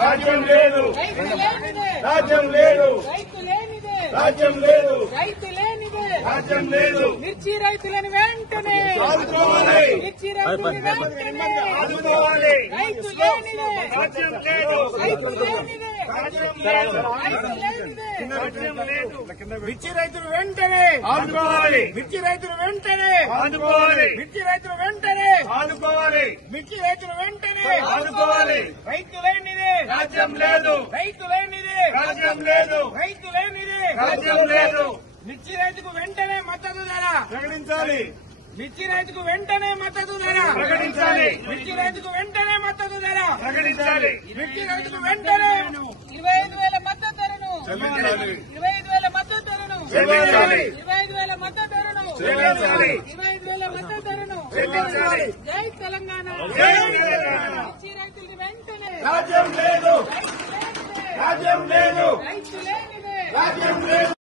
రాజ్యం లేదు, రైతు లేనిదే, రాజ్యం లేదు, రైతు లేనిదే, రాజ్యం లేదు, రైతు లేనిదే. రాజ్యం లేదు. మిర్చి రైతులను వెంటనే ఆదుకోవాలి, మిర్చి రైతులను వెంటనే ఆదుకోవాలి. రైతు లేనిదే, రాజ్యం లేదు, రైతు లేనిదే, రాజ్యం లేదు, రైతు లేనిదే. రాజ్యం లేదు. మిర్చి రైతులు వెంటనే ఆదుకోవాలి, మిర్చి రైతులు వెంటనే ఆదుకోవాలి, మిర్చి రైతులు వెంటనే ఆదుకోవాలి, మిర్చి రైతులు వెంటనే ఆదుకోవాలి. రైతు లేనిదే, రాజ్యం లేదు, రైతు లేనిదే, రాజ్యం లేదు, రైతు లేనిదే. రాజ్యం లేదు. మిర్చి రైతుకు వెంటనే మద్దతు ధర, ప్రకటించాలి, మిర్చి రైతుకు వెంటనే మద్దతు ధర, ప్రకటించాలి, మిర్చి రైతుకు వెంటనే మద్దతు ధర, ప్రకటించాలి. మిర్చి రైతుకు వెంటనే 25,000 మద్దతు ధరను, చెల్లించాలి, 25,000 మద్దతు ధరను, చెల్లించాలి, 25,000 మద్దతు ధరను, చెల్లించాలి, 25,000 మద్దతు ధరను. చెల్లించాలి. జై తెలంగాణ, జై తెలంగాణ. మిర్చి రైతులు వెంటనే రాజ్యం లేదు, రైతు లేనిదే, రాజ్యం లేదు, రైతు లేనిదే. రాజ్యం లేదు.